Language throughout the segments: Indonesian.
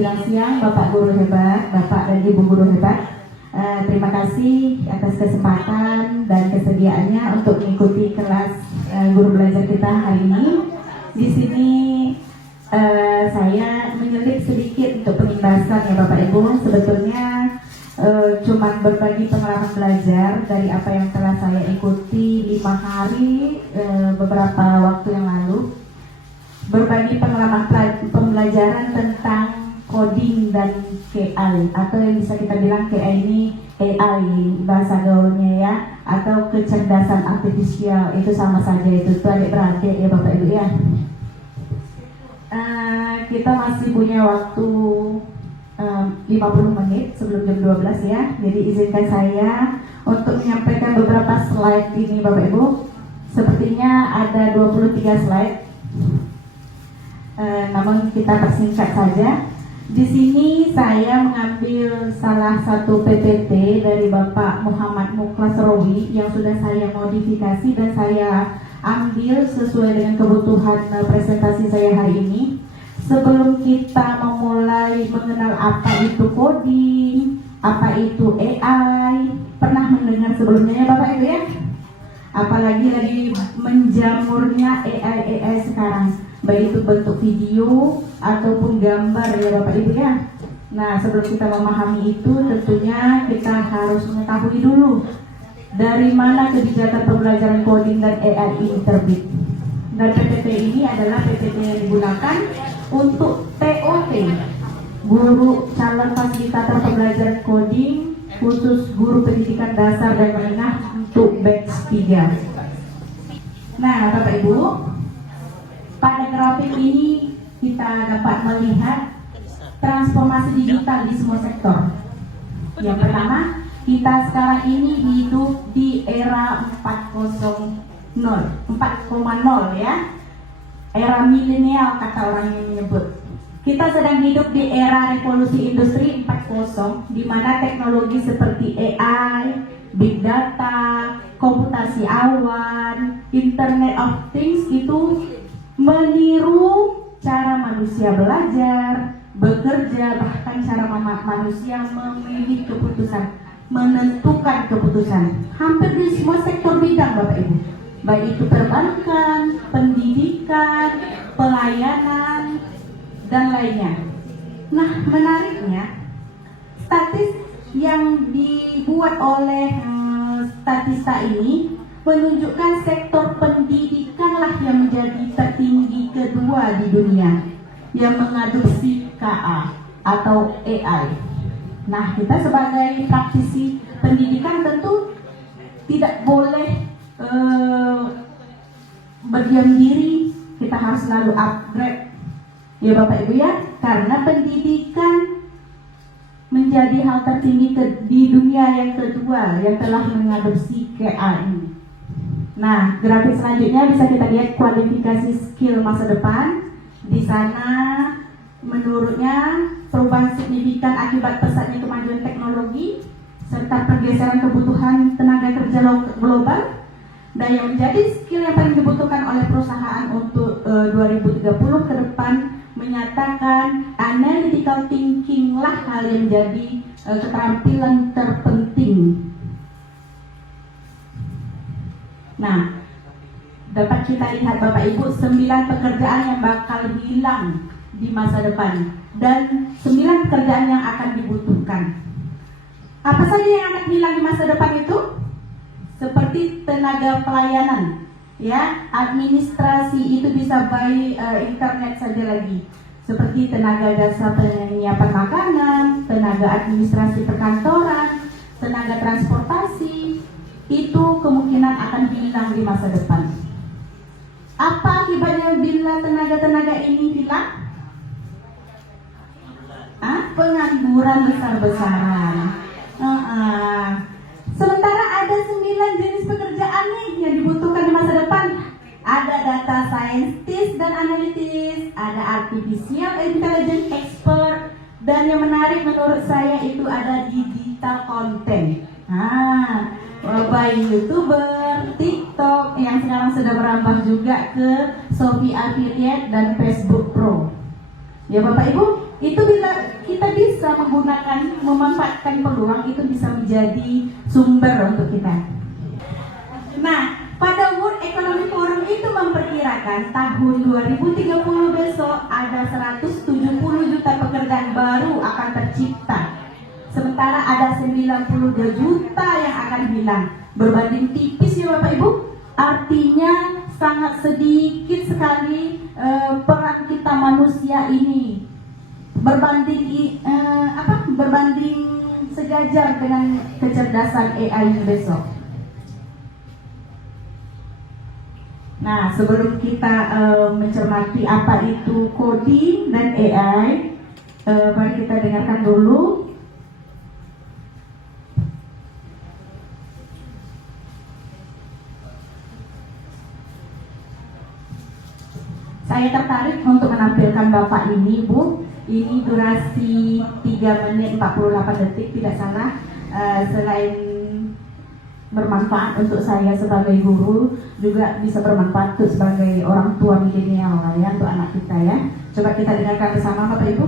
menjelang siang, Bapak Guru hebat, Bapak dan Ibu Guru hebat. Terima kasih atas kesempatan dan kesediaannya untuk mengikuti kelas guru belajar kita hari ini. Di sini saya menyelip sedikit untuk penindasan ya Bapak Ibu. Sebetulnya cuma berbagi pengalaman belajar dari apa yang telah saya ikuti 5 hari beberapa waktu yang lalu. Berbagi pengalaman pembelajaran tentang coding dan KI, atau yang bisa kita bilang KI ini AI bahasa gaulnya ya, atau kecerdasan artifisial. Itu sama saja, itu adik-beradik ya Bapak Ibu ya. Kita masih punya waktu 50 menit sebelum jam 12 ya. Jadi izinkan saya untuk menyampaikan beberapa slide ini Bapak Ibu. Sepertinya ada 23 slide. Namun kita persingkat saja. Di sini saya mengambil salah satu PPT dari Bapak Muhammad Muklas Rowi yang sudah saya modifikasi dan saya ambil sesuai dengan kebutuhan presentasi saya hari ini. Sebelum kita memulai mengenal apa itu coding, apa itu AI, pernah mendengar sebelumnya ya Bapak Ibu ya? Apalagi lagi menjamurnya AI sekarang, baik itu bentuk video ataupun gambar ya Bapak Ibu ya. Nah, sebelum kita memahami itu tentunya kita harus mengetahui dulu dari mana kebijakan pembelajaran coding dan AI ini terbit. Dan PPT ini adalah PPT yang digunakan untuk TOT, guru calon fasilitator pembelajaran coding khusus guru pendidikan dasar dan menengah untuk batch 3. Nah, Bapak Ibu, pada grafik ini kita dapat melihat transformasi digital di semua sektor. Yang pertama, kita sekarang ini hidup di era 4.0 ya. Era milenial kata orang yang menyebut. Kita sedang hidup di era revolusi industri 4.0 di mana teknologi seperti AI, big data, komputasi awan, Internet of Things itu meniru cara manusia belajar, bekerja, bahkan cara manusia memilih keputusan, menentukan keputusan. Hampir di semua sektor bidang Bapak Ibu, baik itu perbankan, pendidikan, pelayanan, dan lainnya. Nah, menariknya, statis yang dibuat oleh Statista ini menunjukkan sektor pendidikan lah yang menjadi tertinggi kedua di dunia yang mengadopsi KA atau AI. Nah, kita sebagai praktisi pendidikan tentu tidak boleh berdiam diri, kita harus selalu upgrade ya Bapak Ibu ya, karena pendidikan menjadi hal tertinggi di dunia yang kedua yang telah mengadopsi KI. Nah, grafik selanjutnya bisa kita lihat kualifikasi skill masa depan. Di sana menurutnya perubahan signifikan akibat pesatnya kemajuan teknologi serta pergeseran kebutuhan tenaga kerja global. Dan yang menjadi skill yang paling dibutuhkan oleh perusahaan untuk 2030 ke depan menyatakan analytical thinking lah hal yang menjadi keterampilan terpenting. Nah, dapat kita lihat Bapak Ibu 9 pekerjaan yang bakal hilang di masa depan dan 9 pekerjaan yang akan dibutuhkan. Apa saja yang akan hilang di masa depan itu? Seperti tenaga pelayanan, ya, administrasi itu bisa by internet saja lagi. Seperti tenaga jasa penyiapan makanan, tenaga administrasi perkantoran, tenaga transportasi, itu kemungkinan akan hilang di masa depan. Apa akibatnya bila tenaga-tenaga ini hilang? Pengangguran besar-besaran. Sementara ada 9 jenis pekerjaan nih yang dibutuhkan di masa depan. Ada data scientist dan analytis, ada artificial intelligence expert, dan yang menarik menurut saya itu ada digital content. Baik YouTuber, TikTok yang sekarang sudah merambah juga ke Shopee Affiliate dan Facebook Pro. Ya Bapak Ibu, itu bila bisa memanfaatkan peluang itu bisa menjadi sumber untuk kita. Nah, pada World Economic Forum itu memperkirakan tahun 2030 besok ada 170 juta pekerjaan baru akan tercipta. Sementara ada 92 juta yang akan hilang. Berbanding tipis ya Bapak Ibu. Artinya sangat sedikit sekali peran kita manusia ini berbanding sejajar dengan kecerdasan AI besok. Nah, sebelum kita mencermati apa itu coding dan AI, mari kita dengarkan dulu. Saya tertarik untuk menampilkan Bapak ini, Bu. Ini durasi 3 menit 48 detik, tidak salah. Selain bermanfaat untuk saya sebagai guru, juga bisa bermanfaat untuk sebagai orang tua milenial ya, untuk anak kita ya. Coba kita dengarkan bersama Bapak Ibu.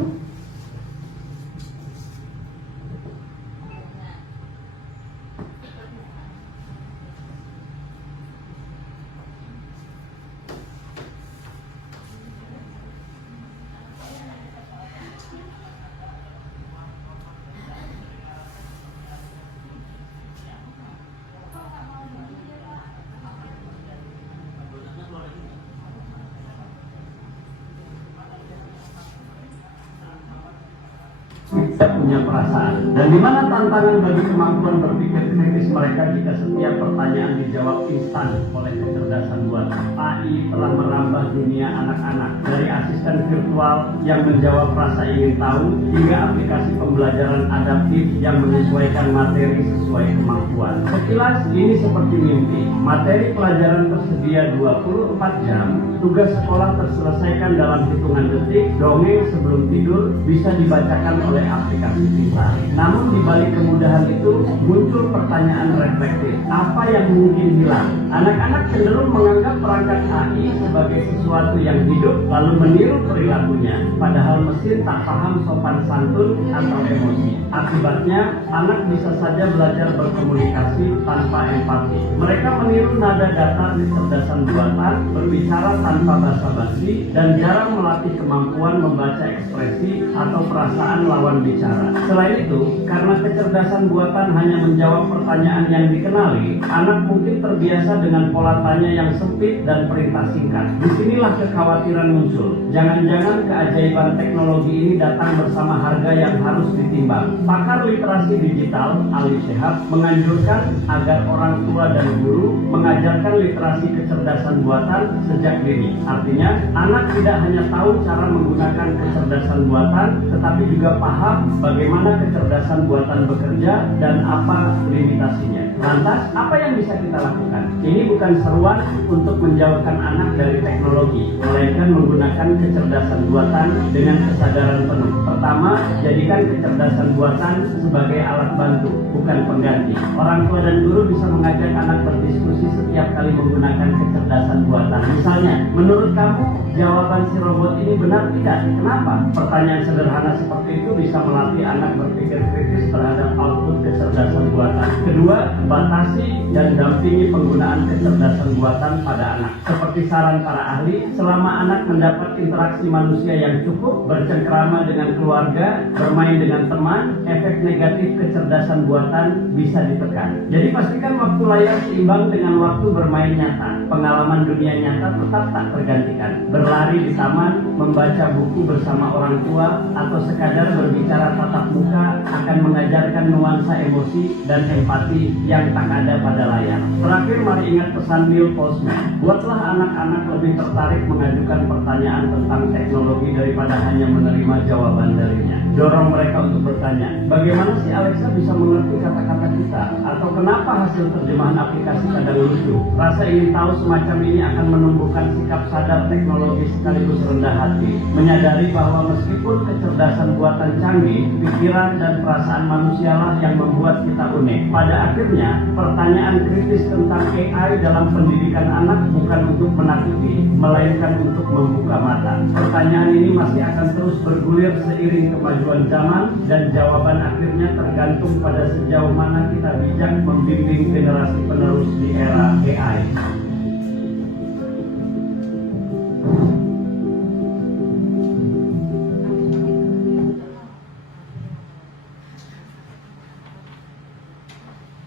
Tidak punya perasaan, dan di mana tantangan bagi kemampuan berpikir kritis mereka jika setiap pertanyaan dijawab instan oleh kecerdasan buatan. AI telah merambah dunia anak-anak, dari asisten virtual yang menjawab rasa ingin tahu hingga aplikasi pembelajaran adaptif yang menyesuaikan materi sesuai kemampuan. Sekilas ini seperti mimpi. Materi pelajaran tersedia 24 jam, tugas sekolah terselesaikan dalam hitungan detik, dongeng sebelum tidur bisa dibacakan oleh aplikasi pintar. Namun di balik kemudahan itu muncul pertanyaan reflektif. Apa yang mungkin hilang? Anak-anak cenderung menganggap perangkat AI sebagai sesuatu yang hidup lalu meniru perilakunya, padahal mesin tak paham sopan santun atau emosi. Akibatnya anak bisa saja belajar berkomunikasi tanpa empati. Mereka meniru nada datar kecerdasan buatan, berbicara tanpa basa-basi, dan jarang melatih kemampuan membaca ekspresi atau perasaan lawan bicara. Selain itu, karena kecerdasan buatan hanya menjawab pertanyaan yang dikenali, anak mungkin terbiasa dengan pola tanya yang sempit dan perintah singkat. Disinilah kekhawatiran muncul. Jangan-jangan keajaiban teknologi ini datang bersama harga yang harus ditimbang. Pakar literasi digital, Ali Shihab, menganjurkan agar orang tua dan guru mengajarkan literasi kecerdasan buatan sejak dini. Artinya, anak tidak hanya tahu cara menggunakan kecerdasan buatan, tetapi juga paham bagaimana kecerdasan buatan bekerja dan apa limitasinya. Lantas, apa yang bisa kita lakukan? Ini bukan seruan untuk menjauhkan anak dari teknologi, melainkan menggunakan kecerdasan buatan dengan kesadaran penuh. Pertama, jadikan kecerdasan buatan sebagai alat bantu, bukan pengganti. Orang tua dan guru bisa mengajak anak berdiskusi setiap kali menggunakan kecerdasan buatan. Misalnya, menurut kamu jawaban si robot ini benar tidak? Kenapa? Pertanyaan sederhana seperti itu bisa melatih anak berpikir kritis terhadap output kecerdasan buatan. Kedua, batasi dan dampingi penggunaan kecerdasan buatan pada anak. Seperti saran para ahli, selama anak mendapat interaksi manusia yang cukup, bercengkrama dengan keluarga, bermain dengan teman, efek negatif kecerdasan buatan bisa ditekan. Jadi pastikan waktu layar seimbang dengan waktu bermain nyata. Pengalaman dunia nyata tetap tak tergantikan. Berlari di taman, membaca buku bersama orang tua, atau sekadar berbicara tatap muka akan mengajarkan nuansa emosi dan empati yang tak ada pada layar. Terakhir, mari ingat pesan Neil Postman. Buatlah anak-anak lebih tertarik mengajukan pertanyaan tentang teknologi daripada hanya menerima jawaban darinya. Dorong mereka untuk bertanya, bagaimana si Alexa bisa mengerti kata-kata kita? Atau kenapa hasil terjemahan aplikasi kadang lucu? Rasa ingin tahu semacam ini akan menumbuhkan sikap sadar teknologi sekaligus rendah hati, menyadari bahwa meskipun kecerdasan buatan canggih, pikiran dan perasaan manusialah yang membuat kita unik. Pada akhirnya, pertanyaan kritis tentang AI dalam pendidikan anak bukan untuk menakuti, melainkan untuk membuka mata. Pertanyaan ini masih akan terus bergulir seiring kemajuan zaman, dan jawaban akhirnya tergantung pada sejauh mana kita bijak membimbing generasi penerus di era AI.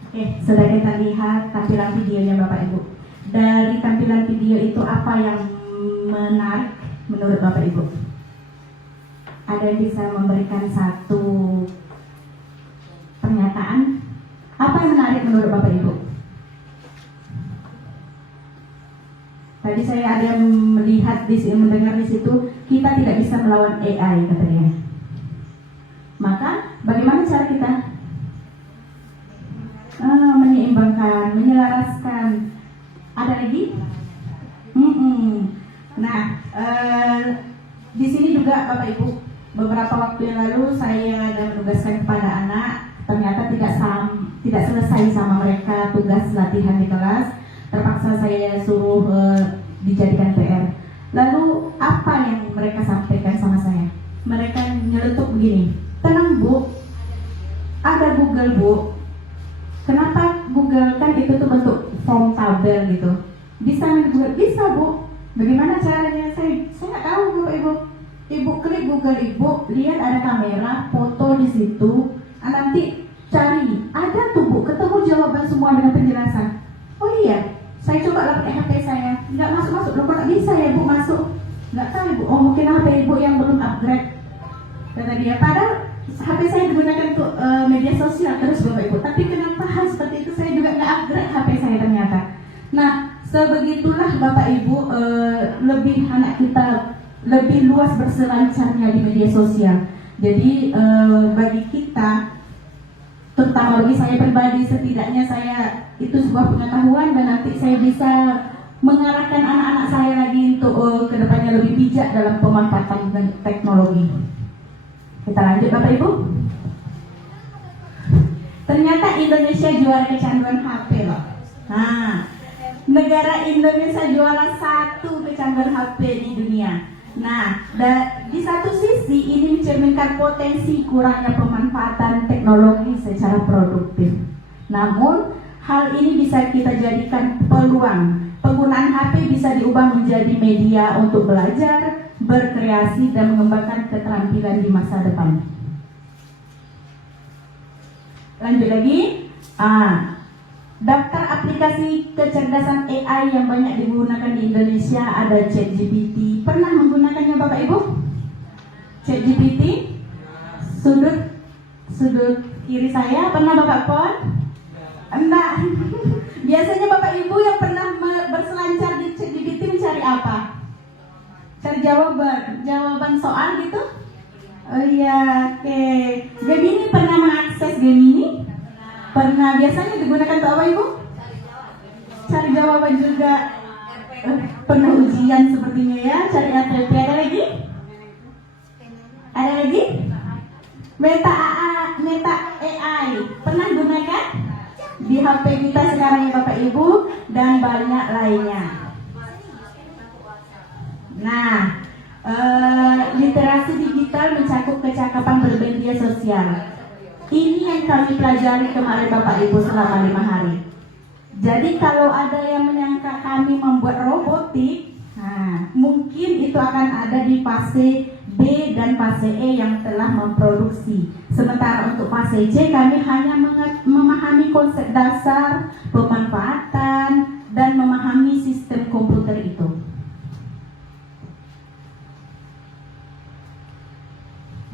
Oke, sudah kita lihat tampilan videonya Bapak Ibu. Dari tampilan video itu apa yang menarik menurut Bapak Ibu? Ada yang bisa memberikan satu pernyataan? Apa yang menarik menurut Bapak Ibu? Tadi saya ada yang melihat mendengar di situ, kita tidak bisa melawan AI katanya. Maka bagaimana cara kita menyeimbangkan, menyelaraskan? Ada lagi? Nah, di sini juga Bapak Ibu, beberapa waktu yang lalu saya ada menugaskan kepada anak, ternyata tidak selesai sama mereka tugas latihan di kelas, terpaksa saya suruh dijadikan PR. Lalu apa yang mereka sampaikan sama saya? Mereka nyeletuk begini, tenang Bu, ada Google Bu. Kenapa Google, kan itu tuh bentuk form tabel gitu. Bisa Google? Bisa Bu. Bagaimana caranya? Saya nggak tahu Bapak Ibu. Ibu klik Google, Ibu lihat ada kamera, foto di situ. Nanti cari, ada tuh Bu, ketemu jawaban semua dengan penjelasan. Oh iya, saya coba lah pakai HP saya. Nggak masuk. Loh kok nggak bisa ya Bu masuk? Nggak tahu Bu. Oh mungkin HP Ibu yang belum upgrade. Kata dia, padahal HP saya digunakan untuk media sosial terus Bapak Ibu. Tapi kenapa hal seperti itu saya juga nggak upgrade HP saya ternyata. Nah, sebegitulah Bapak Ibu, lebih anak kita lebih luas berselancarnya di media sosial. Jadi bagi kita, terutama bagi saya pribadi, setidaknya saya itu sebuah pengetahuan dan nanti saya bisa mengarahkan anak-anak saya lagi untuk kedepannya lebih bijak dalam pemanfaatan teknologi. Kita lanjut Bapak Ibu. Ternyata Indonesia juara kecanduan HP loh. Nah, negara Indonesia juara 1 kecanduan HP di dunia. Nah, di satu sisi ini mencerminkan potensi kurangnya pemanfaatan teknologi secara produktif. Namun, hal ini bisa kita jadikan peluang. Penggunaan HP bisa diubah menjadi media untuk belajar, berkreasi, dan mengembangkan keterampilan di masa depan. Lanjut lagi. Daftar aplikasi kecerdasan AI yang banyak digunakan di Indonesia ada ChatGPT. Pernah menggunakannya Bapak Ibu? ChatGPT? Sudut kiri saya, pernah Bapak Pon? Enggak. Biasanya Bapak Ibu yang pernah berselancar di ChatGPT mencari apa? Cari jawaban soal gitu? Oh iya, oke. Gemini, pernah mengakses Gemini? Pernah. Biasanya digunakan untuk apa Ibu? Cari jawaban juga. Pernah ujian sepertinya ya, cari RTP. Ada lagi? Ada lagi? Meta AI. Pernah gunakan? Di HP kita sekarang ya Bapak Ibu, dan banyak lainnya. Nah, literasi digital mencakup kecakapan bermedia sosial. Ini yang kami pelajari kemarin Bapak Ibu selama 5 hari. Jadi kalau ada yang menyangka kami membuat robotik, mungkin itu akan ada di fase B dan fase E yang telah memproduksi. Sementara untuk fase C kami hanya memahami konsep dasar, pemanfaatan, dan memahami sistem komputer itu.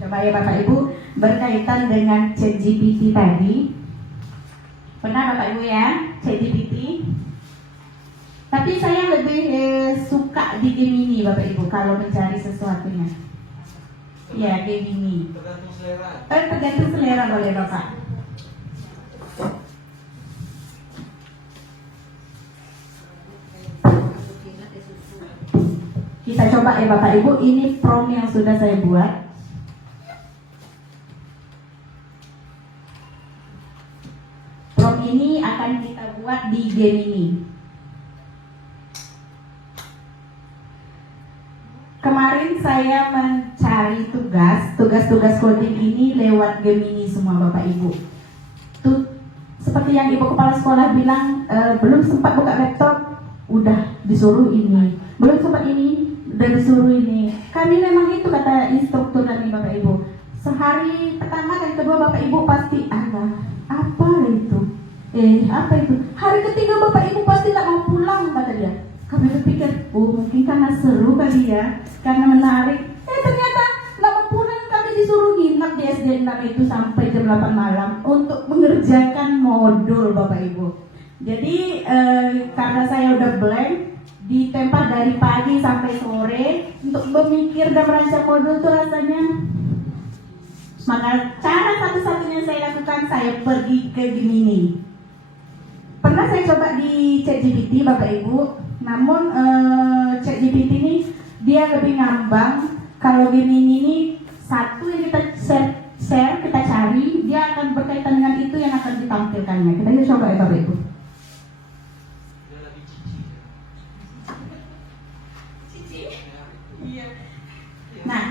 Coba ya Bapak Ibu, berkaitan dengan ChatGPT tadi. Pernah Bapak Ibu ya, ChatGPT? Tapi saya lebih suka di Gemini Bapak Ibu kalau mencari sesuatunya. Ya, Gemini. Tergantung selera. Tergantung selera boleh Bapak. Kita coba ya Bapak Ibu, ini prompt yang sudah saya buat. buat di Gemini. Kemarin saya mencari tugas-tugas coding ini lewat Gemini semua Bapak Ibu. Seperti yang Ibu Kepala Sekolah bilang, belum sempat buka laptop, udah disuruh ini. Belum sempat ini, udah disuruh ini. Kami memang itu kata instruktur kami Bapak Ibu. Sehari pertama dan kedua Bapak Ibu pasti, apa itu? Apa itu? Hari ketiga Bapak Ibu pasti tak mau pulang kata dia. Kami berpikir, mungkin karena seru kali ya, karena menarik. Ternyata lama pulang kami disuruh nginap di SD 6 itu sampai jam 8 malam untuk mengerjakan modul Bapak Ibu. Jadi karena saya udah blank, ditempah dari pagi sampai sore untuk memikir dan merancang modul itu rasanya. Maka cara satu-satunya saya lakukan, saya pergi ke Gemini. Pernah saya coba di ChatGPT Bapak Ibu, namun ChatGPT ini dia lebih ngambang. Kalau Gemini ini satu yang kita share, kita cari, dia akan berkaitan dengan itu yang akan ditampilkannya. Kita coba ya Bapak Ibu. Nah,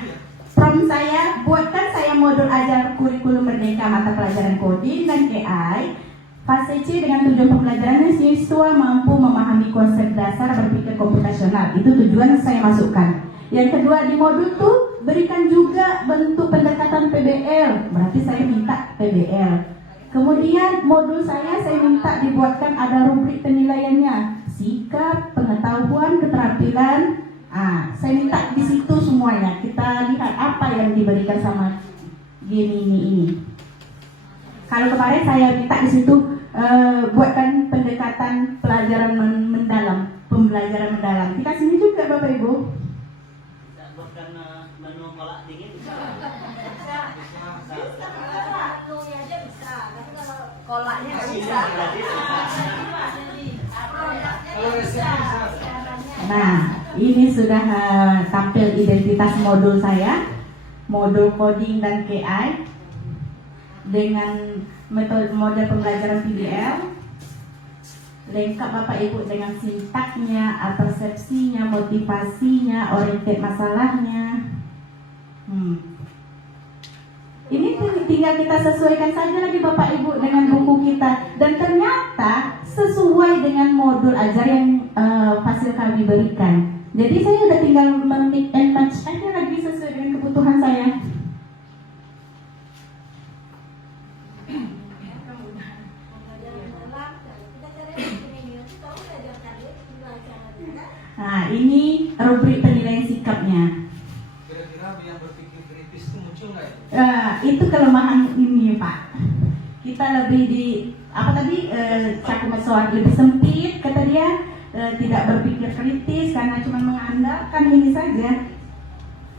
prompt saya, buatkan saya modul ajar kurikulum merdeka mata pelajaran coding dan AI fase C dengan tujuan pembelajarannya siswa mampu memahami konsep dasar berpikir komputasional. Itu tujuan saya masukkan. Yang kedua, di modul tuh berikan juga bentuk pendekatan PBL. Berarti saya minta PBL. Kemudian modul saya minta dibuatkan ada rubrik penilaiannya, sikap, pengetahuan, keterampilan. Saya minta di situ semuanya. Kita lihat apa yang diberikan sama Gemini ini. Kalau kemarin saya minta di situ buatkan pendekatan pelajaran mendalam, pembelajaran mendalam. Kita sini juga Bapak Ibu. Buatkan menu kolak dingin bisa. Menunya aja bisa, tapi kalau kolaknya nggak bisa. Nah, ini sudah tampil identitas modul saya, modul coding dan KI dengan metode model pembelajaran PBL, lengkap Bapak Ibu dengan sintaknya, persepsinya, motivasinya, oriented masalahnya. Ini tinggal kita sesuaikan saja lagi Bapak Ibu dengan buku kita, dan ternyata sesuai dengan modul ajar yang hasil kami berikan. Jadi saya udah tinggal mix and match aja lagi sesuai dengan kebutuhan saya. Nah, ini rubrik penilaian sikapnya. Kira-kira yang berpikir kritis itu muncul nggak ya? Itu kelemahan ini Pak. Kita lebih di cakupan soal lebih sempit, kata dia, tidak berpikir kritis karena cuma mengandalkan ini saja.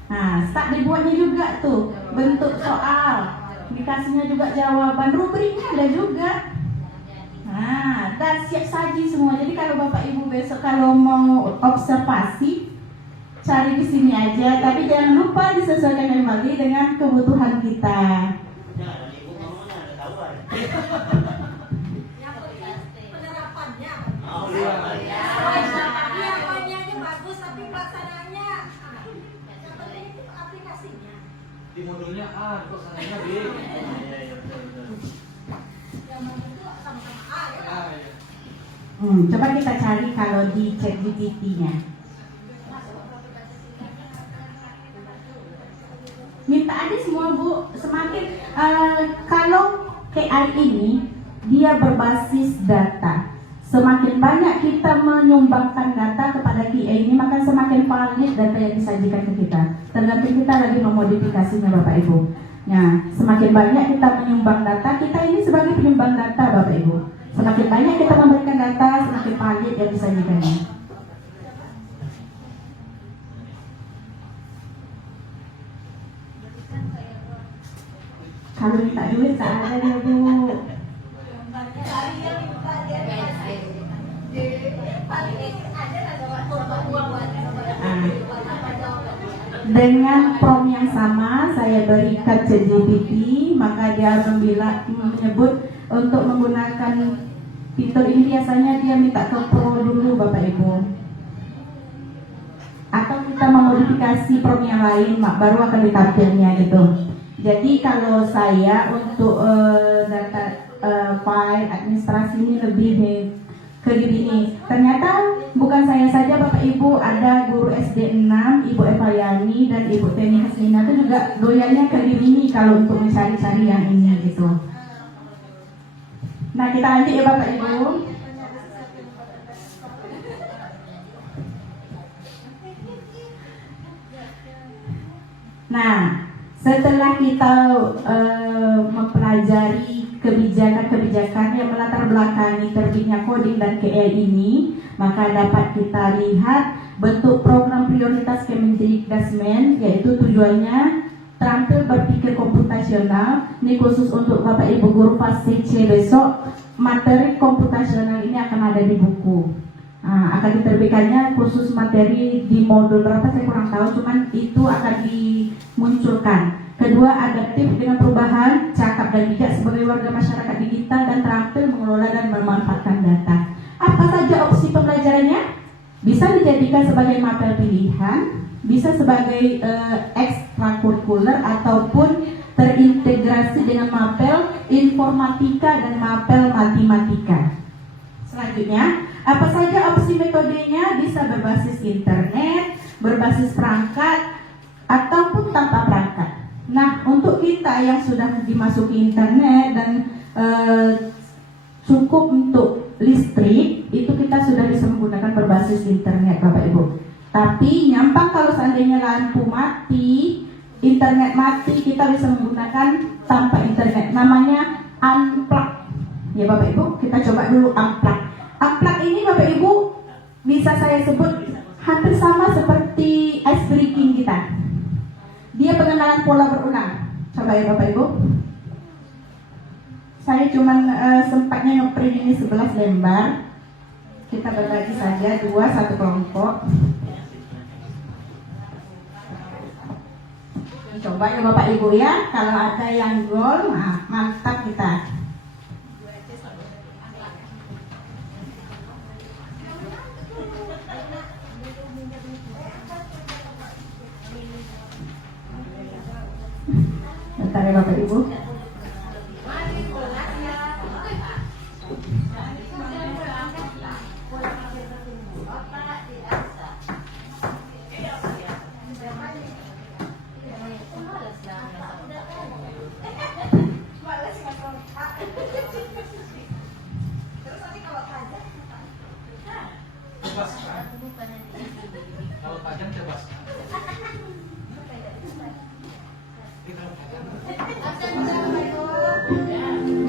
Nah, start dibuatnya juga tuh bentuk soal, dikasihnya juga jawaban, rubriknya ada juga. Nah, dan siap saji semua. Jadi kalau Bapak Ibu besok kalau mau observasi, cari di sini aja. Tapi jangan lupa disesuaikan kembali dengan kebutuhan kita. Jangan ibu ngomongnya ada tawar. Yang penting penerapannya. Oh iya. Jawabannya aja bagus, tapi pelaksanaannya yang penting itu aplikasinya. Di modulnya A, kok sananya B. Iya, betul. Yang penting itu sama-sama A ya. Iya. Coba kita cari kalau di ChatGPT-nya. Minta aja semua Bu, semakin kalau KI ini dia berbasis data. Semakin banyak kita menyumbangkan data kepada KI ini, maka semakin valid data yang disajikan ke kita. Tergantung kita lagi memodifikasinya Bapak Ibu. Nah, semakin banyak kita menyumbang data, kita ini sebagai penyumbang data Bapak Ibu. Semakin banyak kita memberikan data, semakin valid yang disajikannya. Kalau minta duit tak ada dia Bu. Cari yang minta dia paling ada lah uang buat apa jawabannya. Dengan prompt yang sama saya berikan ChatGPT, maka dia menyebut untuk menggunakan Fitur ini biasanya dia minta ke Pro dulu Bapak Ibu. Atau kita memodifikasi Pro yang lain, baru akan ditampilnya gitu. Jadi kalau saya untuk data file administrasi ini lebih ke gini. Ternyata bukan saya saja Bapak Ibu, ada guru SD 6, Ibu Eva Yani dan Ibu Teni Hasmina itu juga doyannya ke gini kalau untuk mencari-cari yang ini gitu. Nah kita lanjut ya Bapak Ibu. Nah setelah kita mempelajari kebijakan-kebijakan yang melatar belakangi terbitnya coding dan KL ini, maka dapat kita lihat bentuk program prioritas Kemendikbudrismen, yaitu tujuannya terampil berpikir komputasional. Ini khusus untuk Bapak Ibu guru fase C besok, materi komputasional ini akan ada di buku. Akan diterbitkannya khusus materi di modul berapa saya kurang tahu, cuman itu akan dimunculkan. Kedua, adaptif dengan perubahan, cakap dan bijak sebagai warga masyarakat digital dan terampil mengelola dan memanfaatkan data. Apa saja opsi pembelajarannya? Bisa dijadikan sebagai mapel pilihan, bisa sebagai ekstrakurikuler ataupun terintegrasi dengan mapel informatika dan mapel matematika. Selanjutnya, apa saja opsi metodenya? Bisa berbasis internet, berbasis perangkat, ataupun tanpa perangkat. Nah, untuk kita yang sudah dimasuki internet dan cukup untuk listrik, itu kita sudah bisa menggunakan berbasis internet Bapak Ibu. Tapi nyampang kalau seandainya lampu mati, internet mati, kita bisa menggunakan tanpa internet. Namanya unplug. Ya Bapak Ibu, kita coba dulu unplug. Unplug ini Bapak Ibu bisa saya sebut hampir sama seperti ice breaking kita. Dia pengenalan pola berulang. Coba ya Bapak Ibu. Saya cuman sempatnya ngeprint ini 11 lembar. Kita berbagi saja 2 satu kelompok. Coba ya Bapak Ibu ya. Kalau ada yang gol, mantap kita. Bentar ya Bapak Ibu. Kalau pajak bebas.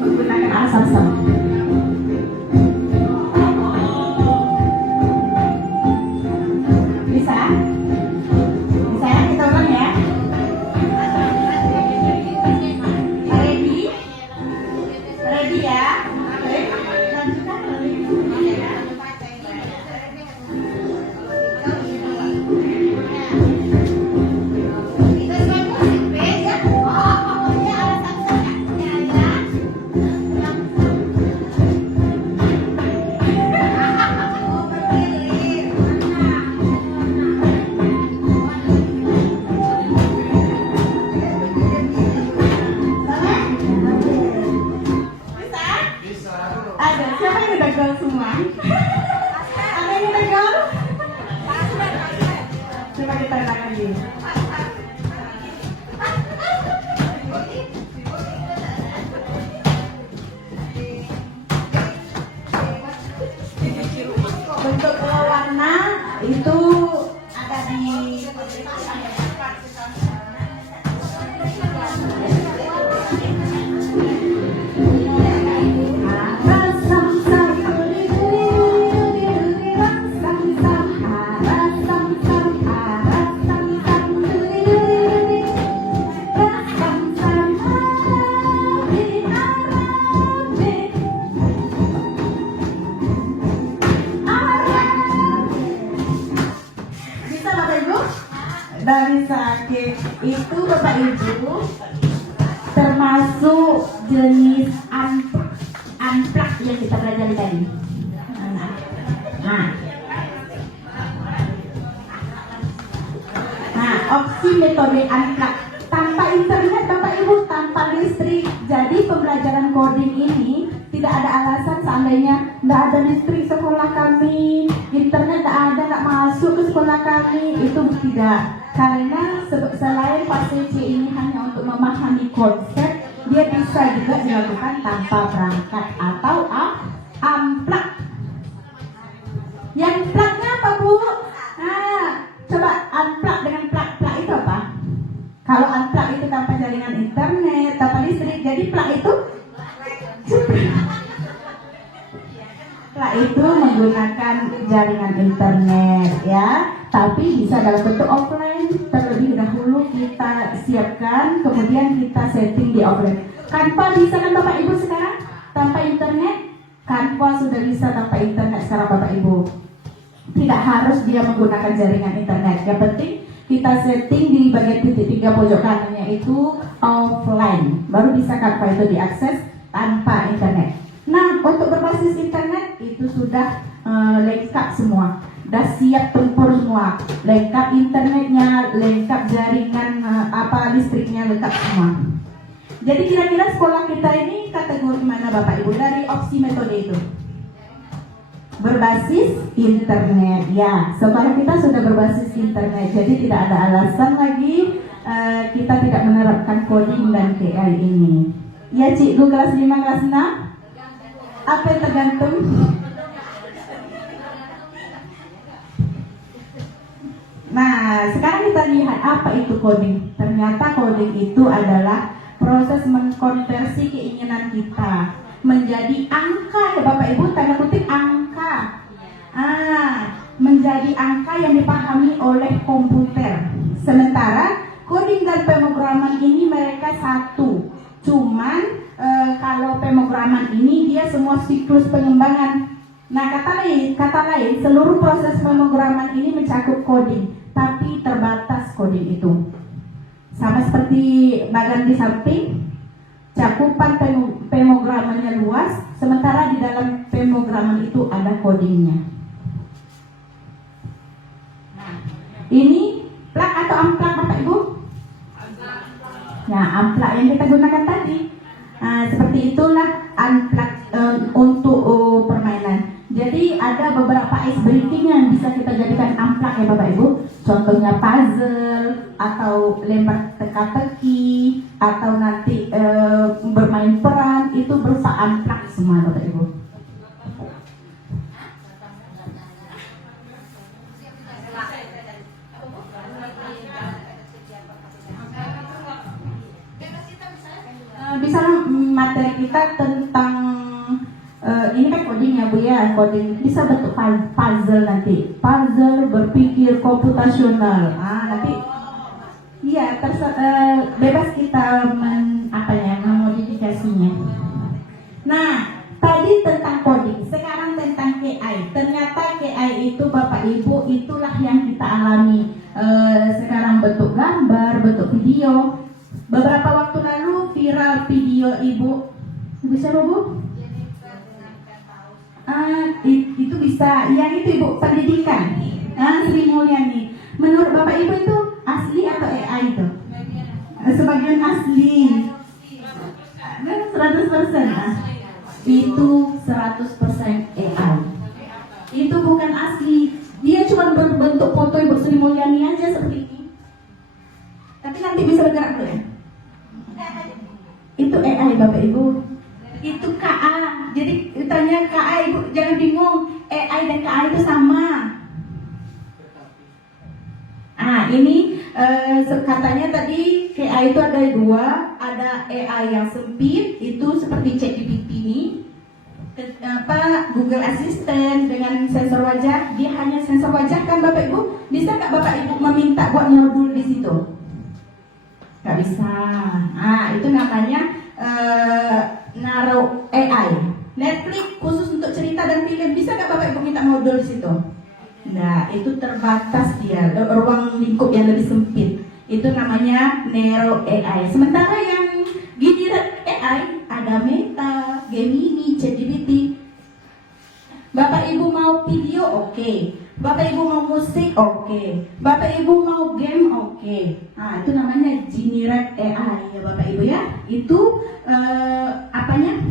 Menggunakan asam-asam. Bisa? Bisa ya? Kita ulang ya. Ready? Ready ya? Oke. Lanjutkan. Ada siapa yang udah gol semua? Ada yang udah gol? Coba kita lihat lagi. Bentuk warna itu ada di dari sakit itu Bapak Ibu termasuk jenis unplug yang kita pelajari tadi. Nah, opsi metode unplug tanpa internet, Bapak Ibu, tanpa listrik. Jadi pembelajaran coding ini tidak ada alasan seandainya nggak ada listrik sekolah kami, internet nggak masuk ke sekolah kami, itu tidak. Karena selain fase C ini hanya untuk memahami konsep, dia bisa juga dilakukan tanpa perangkat atau unplug. Yang plugnya apa, Bu? Nah, coba unplug dengan plug itu apa? Kalau unplug itu tanpa jaringan internet, tanpa listrik, jadi plug itu itu menggunakan jaringan internet ya, tapi bisa dalam bentuk offline. Terlebih dahulu kita siapkan, kemudian kita setting di offline. Canva bisa kan Bapak Ibu sekarang tanpa internet? Canva sudah bisa tanpa internet sekarang Bapak Ibu. Tidak harus dia menggunakan jaringan internet. Yang penting kita setting di bagian titik 3 pojok kanannya itu offline, baru bisa Canva itu diakses tanpa internet. Nah, untuk berbasis internet itu sudah lengkap semua, sudah siap tempur semua, lengkap internetnya, lengkap jaringan listriknya, lengkap semua. Jadi kira-kira sekolah kita ini kategori mana Bapak Ibu dari opsi metode itu? Berbasis internet ya, sekolah kita sudah berbasis internet, jadi tidak ada alasan lagi kita tidak menerapkan coding dan KI ini. Ya Cikgu kelas 5, kelas 6? Apa yang tergantung? Nah, sekarang kita lihat apa itu coding. Ternyata coding itu adalah proses mengkonversi keinginan kita menjadi angka ya Bapak Ibu, tanda kutip angka. Menjadi angka yang dipahami oleh komputer. Sementara coding dan pemrograman ini mereka satu. Cuman kalau pemrograman ini dia semua siklus pengembangan. Nah, kata lain seluruh proses pemrograman ini mencakup coding, tapi terbatas coding itu. Sama seperti bagian di samping, cakupan pemrogramannya luas, sementara di dalam pemrograman itu ada codingnya. Nah, ini plug atau unplug Bapak Ibu? Nah, unplug yang kita gunakan tadi. Seperti itulah unplug untuk permainan. Jadi ada beberapa ice breaking yang bisa kita jadikan unplug ya Bapak Ibu. Contohnya puzzle atau lempar teka-teki atau nanti bermain peran, itu berupa unplug semua Bapak Ibu. Bisa materi kita tentang ini kan coding ya Bu ya, coding bisa bentuk puzzle nanti, puzzle berpikir komputasional. Nanti iya bebas kita memodifikasinya. Nah, tadi tentang coding, sekarang tentang KI. Ternyata KI itu Bapak Ibu itulah yang kita alami sekarang, bentuk gambar, bentuk video. Beberapa waktu lalu viral video Ibu bisa Bu? Itu bisa, yang itu Ibu pendidikan, Sri Mulyani. Menurut Bapak Ibu itu asli atau AI itu? Sebagian asli. 100%. Itu 100% AI. Itu bukan asli. Dia cuma berbentuk foto Ibu Sri Mulyani aja seperti ini. Tapi nanti bisa bergerak tuh ya. Itu AI Bapak Ibu. Itu KA. Jadi tanya KA Ibu, jangan bingung. AI dan KA itu sama. Ini katanya tadi KA itu ada dua. Ada AI yang sempit, itu seperti ChatGPT ini. Google Assistant dengan sensor wajah. Dia hanya sensor wajah kan Bapak Ibu. Bisa nggak Bapak Ibu meminta buat modul di situ? Nggak bisa. Itu namanya naruh AI. Netflix khusus untuk cerita dan film, bisa nggak Bapak Ibu minta modul di situ? Nah, itu terbatas dia, ruang lingkup yang lebih sempit. Itu namanya narrow AI. Sementara yang giliran AI ada Meta, Gemini, ChatGPT. Bapak Ibu mau video, oke. Bapak Ibu mau musik, oke. Bapak Ibu mau game, oke. Nah, itu namanya Generate AI ya Bapak Ibu ya. Itu apanya?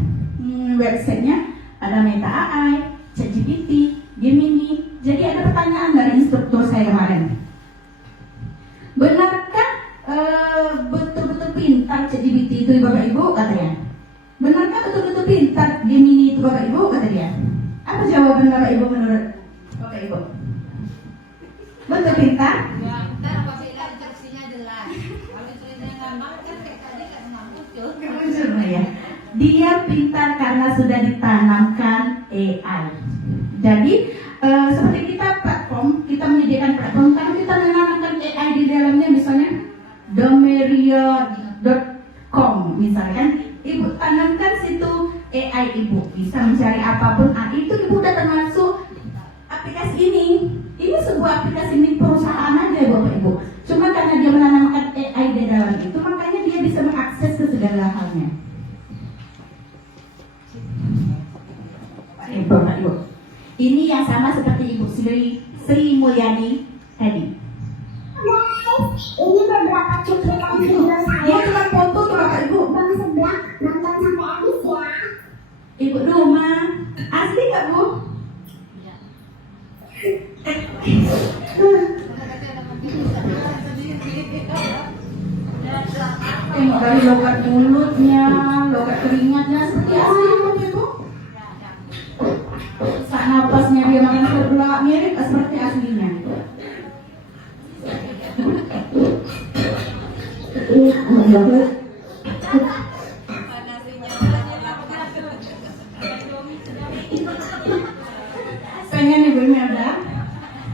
Websitenya ada Meta AI, ChatGPT, Gemini. Jadi ada pertanyaan dari instruktur saya kemarin. Benarkah betul-betul pintar ChatGPT itu Bapak Ibu, katanya? Benarkah betul-betul pintar Gemini itu Bapak Ibu, kata dia? Apa jawaban Bapak Ibu menurut Bapak Ibu? Betul pintar? Ya, ntar apabila instruksinya jelas. Kalau instruksinya gampang kan kayak tadi kan nggak muncul. Muncul ya. Dia pintar karena sudah ditanamkan AI. Jadi seperti kita platform, kita menyediakan platform, kalau kita menanamkan AI di dalamnya, misalnya domeria.com misalkan, Ibu tanamkan situ AI Ibu bisa mencari apapun. Itu Ibu udah termasuk aplikasi ini. Ini sebuah aplikasi milik perusahaan aja Bapak Ibu. Cuma karena dia menanamkan AI di dalam itu, makanya dia bisa mengakses ke segala halnya. Bapak Ibu, ini yang sama seperti Ibu Sri Mulyani tadi. Ini beberapa cuplikan video saya. Dia cuma foto tuh Bapak Ibu. Bang sebelah nonton sampai habis ya. Ibu rumah asli nggak Bu? Iya. Tengok dari logat mulutnya, logat keringatnya seperti asli Bapak Ibu. Saat napasnya dia makan sebelah mirip seperti aslinya. Pengen Ibu Imelda?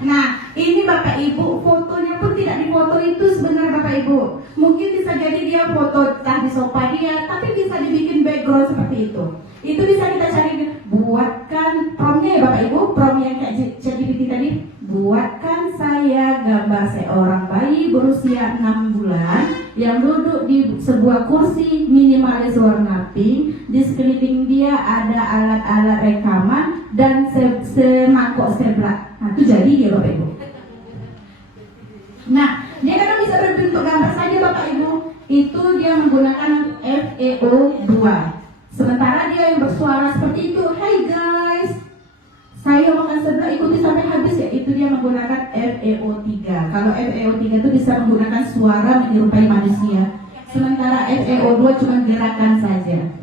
Nah, ini Bapak Ibu, fotonya pun tidak difoto itu sebenarnya Bapak Ibu. Mungkin bisa jadi dia foto tah di sofa dia, tapi bisa dibikin background seperti itu. Itu bisa kita cari, buatkan promnya ya Bapak Ibu, prom yang kayak ChatGPT tadi. Buatkan saya gambar seorang bayi berusia 6 bulan yang duduk di sebuah kursi minimalis warna pink. Di sekeliling dia ada alat-alat rekaman dan semangkok seblak. Nah, itu jadi dia Bapak Ibu. Nah, dia kan bisa berbentuk gambar saja Bapak Ibu. Itu dia menggunakan FEO 2. Sementara dia yang bersuara seperti itu, "Hey guys, saya makan seblak, ikuti sampai habis ya." Itu dia menggunakan FEO 3. Kalau FEO 3 itu bisa menggunakan suara menyerupai manusia. Sementara FEO 2 cuma gerakan saja.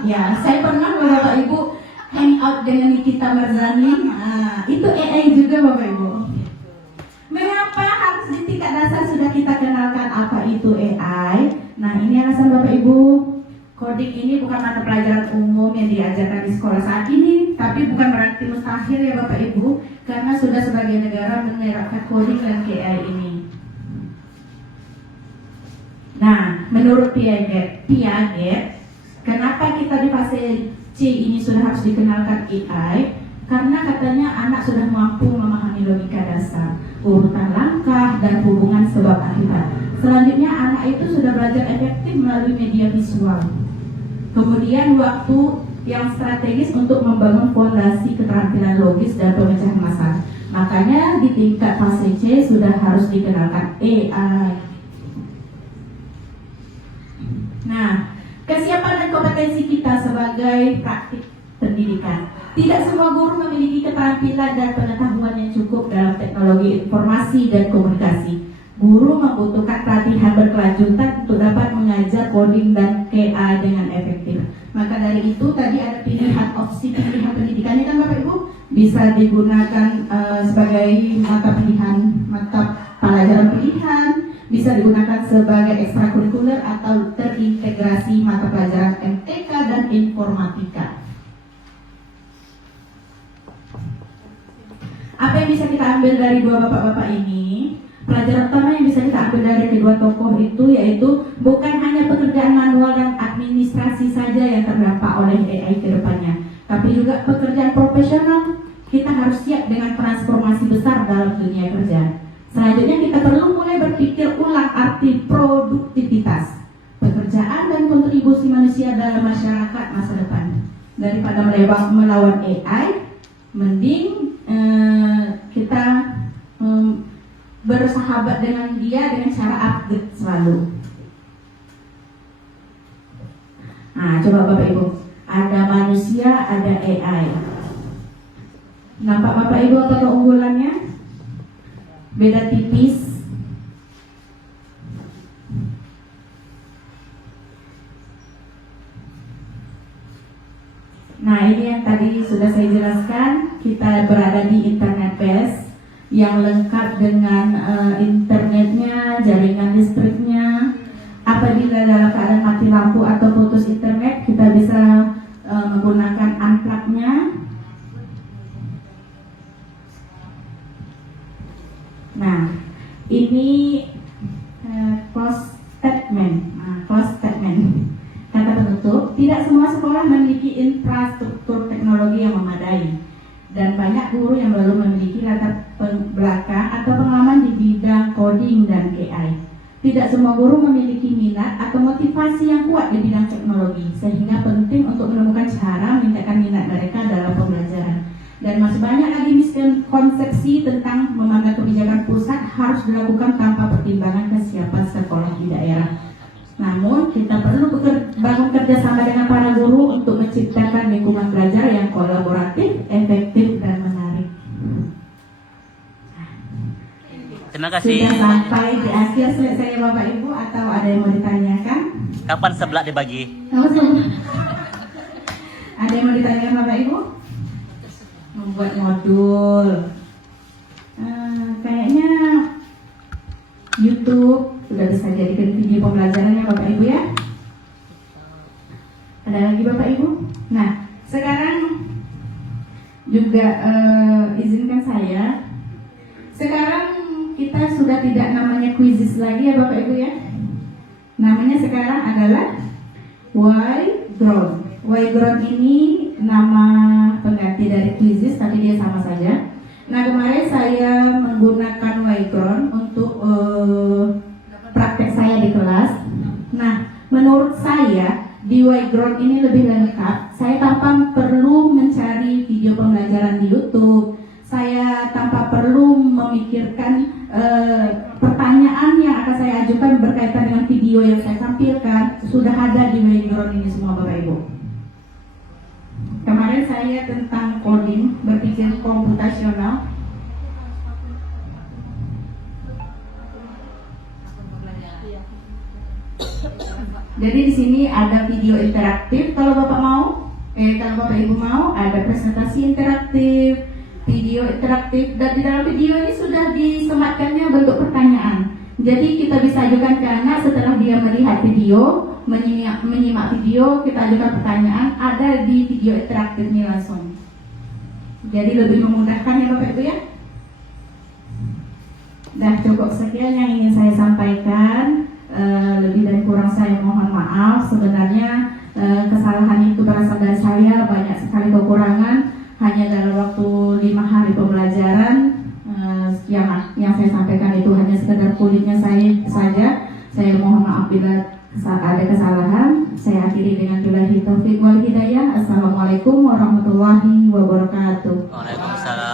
Ya, saya pernah Bapak Ibu hangout dengan Nikita Mirzani. Nah, itu AI juga Bapak Ibu. Mengapa harus di tingkat dasar sudah kita kenalkan apa itu AI? Nah, ini alasan Bapak Ibu. Coding ini bukan mata pelajaran umum yang diajarkan di sekolah saat ini, tapi bukan berarti mustahil ya Bapak Ibu, karena sudah sebagai negara menerapkan coding dan AI ini. Nah, menurut Piaget, kenapa kita di fase C ini sudah harus dikenalkan AI? Karena katanya anak sudah mampu memahami logika dasar, urutan langkah, dan hubungan sebab akibat. Selanjutnya anak itu sudah belajar efektif melalui media visual. Kemudian waktu yang strategis untuk membangun fondasi keterampilan logis dan pemecahan masalah. Makanya di tingkat fase C sudah harus dikenalkan AI. Nah, kesiapan dan kompetensi kita sebagai praktik pendidikan. Tidak semua guru memiliki keterampilan dan pengetahuan yang cukup dalam teknologi informasi dan komunikasi. Guru membutuhkan pelatihan berkelanjutan untuk dapat mengajar coding dan KA dengan efektif. Maka dari itu tadi ada pilihan opsi pilihan pendidikannya kan Bapak Ibu, bisa digunakan sebagai mata pelajaran pilihan, bisa digunakan sebagai ekstrakurikuler atau terintegrasi mata pelajaran MTK dan informatika. Apa yang bisa kita ambil dari dua bapak-bapak ini? Pelajaran utama yang bisa kita ambil dari kedua tokoh itu yaitu bukan hanya pekerjaan manual dan administrasi saja yang terdampak oleh AI ke depannya, tapi juga pekerjaan profesional. Kita harus siap dengan transformasi besar dalam dunia kerja. Selanjutnya kita perlu mulai berpikir ulang arti produktivitas angkat masa depan. Daripada melawan AI, mending kita bersahabat dengan dia dengan cara update selalu. Nah, coba Bapak Ibu, ada manusia, ada AI. Nampak Bapak Ibu apa keunggulannya? Beda tipis. Nah, ini yang tadi sudah saya jelaskan, kita berada di internet base yang lengkap dengan internetnya, jaringan listriknya. Apabila dalam keadaan mati lampu atau putus internet, kita bisa menggunakan unplug-nya. Nah, ini close statement. Close statement. Kata penutup, tidak semua sekolah memiliki infrastruktur teknologi yang memadai, dan banyak guru yang belum memiliki latar belakang atau pengalaman di bidang coding dan AI. Tidak semua guru memiliki minat atau motivasi yang kuat di bidang teknologi, sehingga penting untuk menemukan cara meningkatkan minat mereka dalam pembelajaran. Dan masih banyak lagi miskonsepsi tentang memandang kebijakan pusat harus dilakukan tanpa pertimbangan kesiapan sekolah di daerah. Namun, kita perlu bangun kerjasama dengan para guru untuk menciptakan lingkungan belajar yang kolaboratif, efektif, dan menarik. Terima kasih. Sudah sampai di akhir selesai Bapak Ibu, atau ada yang mau ditanyakan? Kapan sebelah dibagi? Ada yang mau ditanyakan Bapak Ibu? Membuat modul. Kayaknya YouTube sudah bisa jadikan video pembelajarannya Bapak Ibu ya. Ada lagi Bapak Ibu? Nah, sekarang juga izinkan saya. Sekarang kita sudah tidak namanya quizzes lagi ya Bapak Ibu ya. Namanya sekarang adalah Y-Ground. Y-Ground ini nama pengganti dari quizzes, tapi dia sama saja. Nah, kemarin saya menggunakan Y-Ground untuk praktek saya di kelas. Nah, menurut saya di Y-Ground ini lebih lengkap. Saya tanpa perlu mencari video pembelajaran di YouTube. Saya tanpa perlu memikirkan pertanyaan yang akan saya ajukan berkaitan dengan video yang saya tampilkan. Sudah ada di Y-Ground ini semua Bapak Ibu. Kemarin saya tentang coding, berpikir komputasional. Jadi di sini ada video interaktif kalau Bapak mau, kalau Bapak Ibu mau, ada presentasi interaktif, video interaktif, dan di dalam video ini sudah disematkannya bentuk pertanyaan. Jadi kita bisa ajukan ke anak setelah dia melihat video, menyimak video, kita ajukan pertanyaan, ada di video interaktifnya langsung. Jadi lebih memudahkan ya Bapak Ibu ya. Dah cukup sekian yang ingin saya sampaikan. Lebih dan kurang saya mohon maaf. Sebenarnya kesalahan itu berasal dari saya, banyak sekali kekurangan. Hanya dalam waktu 5 hari pembelajaran, yang saya sampaikan itu hanya sekedar kulitnya saya saja. Saya mohon maaf bila ada kesalahan. Saya akhiri dengan billahi taufiq wal hidayah. Assalamualaikum warahmatullahi wabarakatuh. Waalaikumsalam.